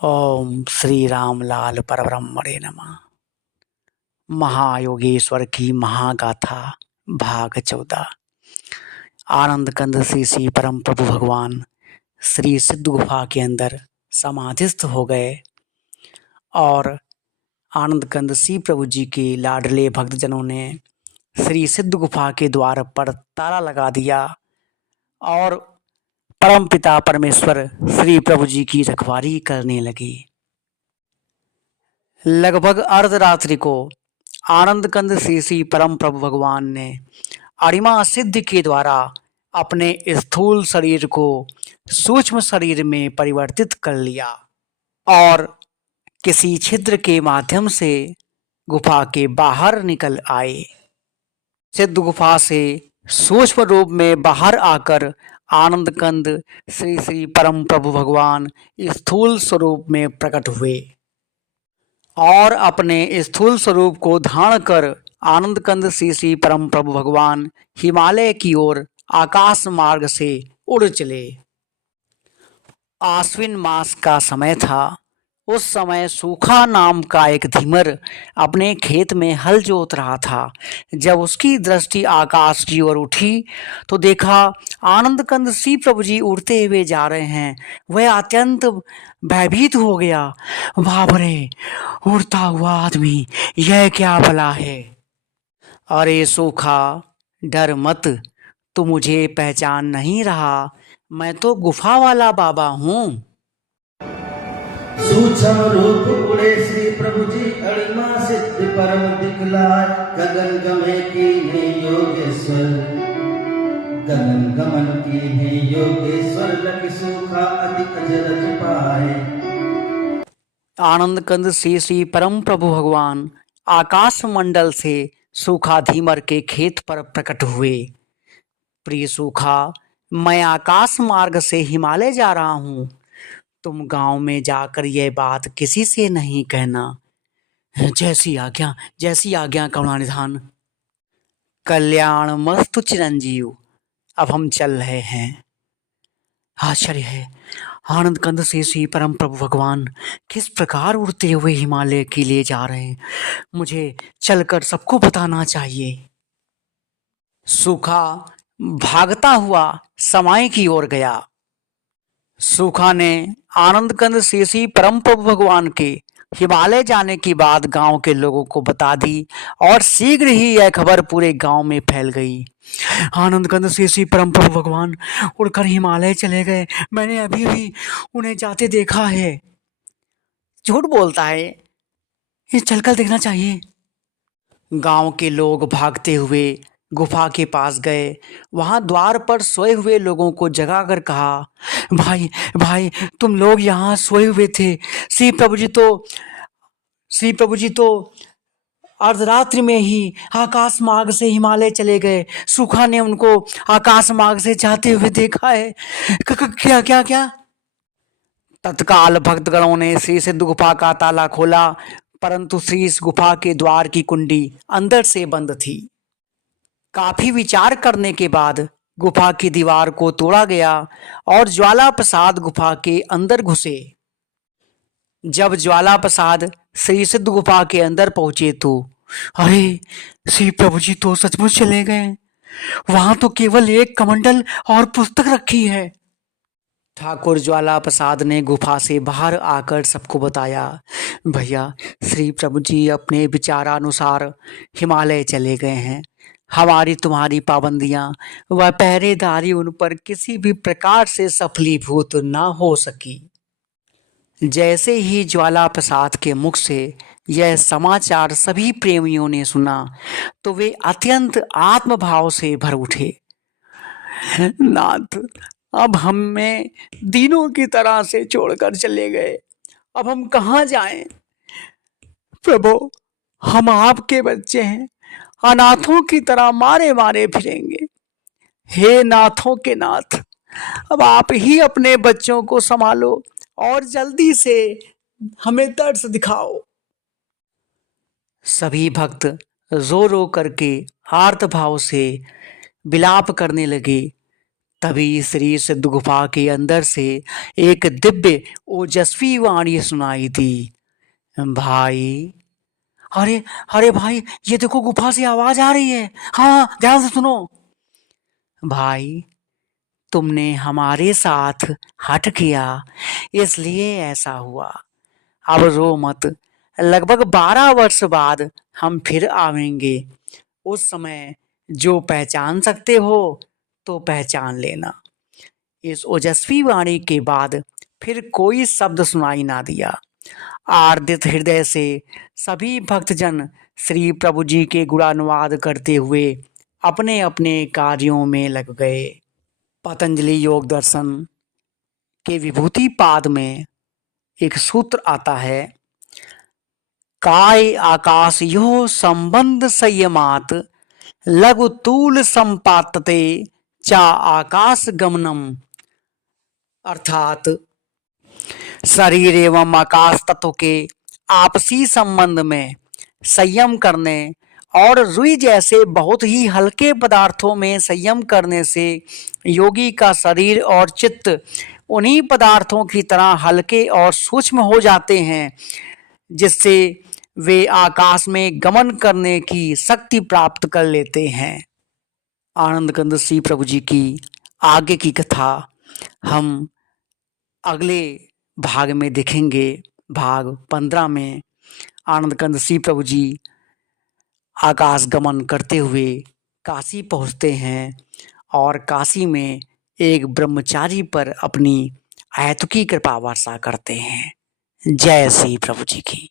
ओम श्री राम लाल परब्रह्मणे नमः। महायोगेश्वर की महागाथा भाग 14। आनंद कंद श्री परम प्रभु भगवान श्री सिद्ध गुफा के अंदर समाधिस्थ हो गए और आनंद कंद श्री प्रभु जी के लाडले भक्तजनों ने श्री सिद्ध गुफा के द्वार पर ताला लगा दिया और परम पिता परमेश्वर श्री प्रभु जी की रखवाली करने लगे। लगभग अर्धरात्रि को आनंद कंद श्री परम प्रभु भगवान ने अणिमा सिद्धि के द्वारा अपने स्थूल शरीर को सूक्ष्म शरीर में परिवर्तित कर लिया और किसी छिद्र के माध्यम से गुफा के बाहर निकल आए। सिद्ध गुफा से सूक्ष्म रूप में बाहर आकर आनंद कंद श्री परम प्रभु भगवान स्थूल स्वरूप में प्रकट हुए और अपने स्थूल स्वरूप को धारण कर आनंद कंद श्री परम प्रभु भगवान हिमालय की ओर आकाश मार्ग से उड़ चले। आश्विन मास का समय था। उस समय सूखा नाम का एक धीमर अपने खेत में हल जोत रहा था। जब उसकी दृष्टि आकाश की ओर उठी तो देखा आनंद कंद श्री प्रभु जी उड़ते हुए जा रहे हैं। वह अत्यंत भयभीत हो गया। बाप रे, उड़ता हुआ आदमी, यह क्या भला है? अरे सूखा, डर मत, तू मुझे पहचान नहीं रहा? मैं तो गुफा वाला बाबा हूँ। सूक्ष्म रूप उड़े श्री प्रभु जी अणिमा सिद्ध परम दिखलाय। गगन गमन की है योगेश्वर, गगन गमन की है योगेश्वर, लग सूखा अति अजरज पाए। आनंद कंद श्री परम प्रभु भगवान आकाश मंडल से सूखा धीमर के खेत पर प्रकट हुए। प्रिय सूखा, मैं आकाश मार्ग से हिमालय जा रहा हूँ। तुम गांव में जाकर यह बात किसी से नहीं कहना। जैसी आज्ञा करुणानिधान। कल्याण मस्तु चिरंजीव। अब हम चल रहे हैं। आश्चर्य है, आनंद कंद से श्री परम प्रभु भगवान किस प्रकार उड़ते हुए हिमालय के लिए जा रहे हैं। मुझे चलकर सबको बताना चाहिए। सूखा भागता हुआ समाई की ओर गया। सूखा ने आनंद कंद श्री परम प्रभु भगवान के हिमालय जाने की बात गांव के लोगों को बता दी और शीघ्र ही यह खबर पूरे गांव में फैल गई। आनंद कंद श्री परम प्रभु भगवान उड़कर हिमालय चले गए। मैंने अभी अभी उन्हें जाते देखा है। झूठ बोलता है, ये चलकर देखना चाहिए। गांव के लोग भागते हुए गुफा के पास गए। वहां द्वार पर सोए हुए लोगों को जगाकर कहा, भाई भाई, तुम लोग यहाँ सोए हुए थे। श्री प्रभु जी तो अर्धरात्रि में ही आकाश मार्ग से हिमालय चले गए। सूखा ने उनको आकाश मार्ग से जाते हुए देखा है। क्या क्या क्या? तत्काल भक्तगणों ने श्री सिद्ध गुफा का ताला खोला, परंतु श्री इस गुफा के द्वार की कुंडी अंदर से बंद थी। काफी विचार करने के बाद गुफा की दीवार को तोड़ा गया और ज्वाला प्रसाद गुफा के अंदर घुसे। जब ज्वाला प्रसाद श्री सिद्ध गुफा के अंदर पहुंचे तो अरे, श्री प्रभु जी तो सचमुच चले गए। वहां तो केवल एक कमंडल और पुस्तक रखी है। ठाकुर ज्वाला प्रसाद ने गुफा से बाहर आकर सबको बताया, भैया, श्री प्रभु जी अपने विचारानुसार हिमालय चले गए हैं। हमारी तुम्हारी पाबंदियां व पहरेदारी उन पर किसी भी प्रकार से सफलीभूत न हो सकी। जैसे ही ज्वाला प्रसाद के मुख से यह समाचार सभी प्रेमियों ने सुना तो वे अत्यंत आत्मभाव से भर उठे। नाथ, अब हमें दीनों की तरह से छोड़कर चले गए। अब हम कहाँ जाएं? प्रभु, हम आपके बच्चे हैं, अनाथों की तरह मारे मारे फिरेंगे। हे नाथों के नाथ, अब आप ही अपने बच्चों को संभालो और जल्दी से हमें दर्श दिखाओ। सभी भक्त रो रो करके आर्त भाव से विलाप करने लगे। तभी श्री सिद्ध गुफा के अंदर से एक दिव्य ओजस्वी वाणी सुनाई दी। भाई, अरे अरे भाई, ये देखो गुफा से आवाज आ रही है। हाँ, ध्यान से सुनो। भाई, तुमने हमारे साथ हठ किया, इसलिए ऐसा हुआ। अब रो मत। लगभग 12 वर्ष बाद हम फिर आवेंगे। उस समय जो पहचान सकते हो तो पहचान लेना। इस ओजस्वी वाणी के बाद फिर कोई शब्द सुनाई ना दिया। आर्दित हृदय से सभी भक्तजन श्री प्रभु जी के गुणानुवाद करते हुए अपने अपने कार्यों में लग गए। पतंजलि योग दर्शन के विभूति पाद में एक सूत्र आता है, काय आकाश यो संबंध संयमात लघु तूल संपातते चा आकाश गमनम। अर्थात शरीर एवं आकाश तत्व के आपसी संबंध में संयम करने और रुई जैसे बहुत ही हल्के पदार्थों में संयम करने से योगी का शरीर और चित्त उन्हीं पदार्थों की तरह हल्के और सूक्ष्म हो जाते हैं, जिससे वे आकाश में गमन करने की शक्ति प्राप्त कर लेते हैं। आनंद कंद श्री प्रभु जी की आगे की कथा हम अगले भाग में देखेंगे। भाग 15 में आनंद कंद श्री प्रभु जी आकाश गमन करते हुए काशी पहुँचते हैं और काशी में एक ब्रह्मचारी पर अपनी अहेतुकी कृपा वर्षा करते हैं। जय श्री प्रभु जी की।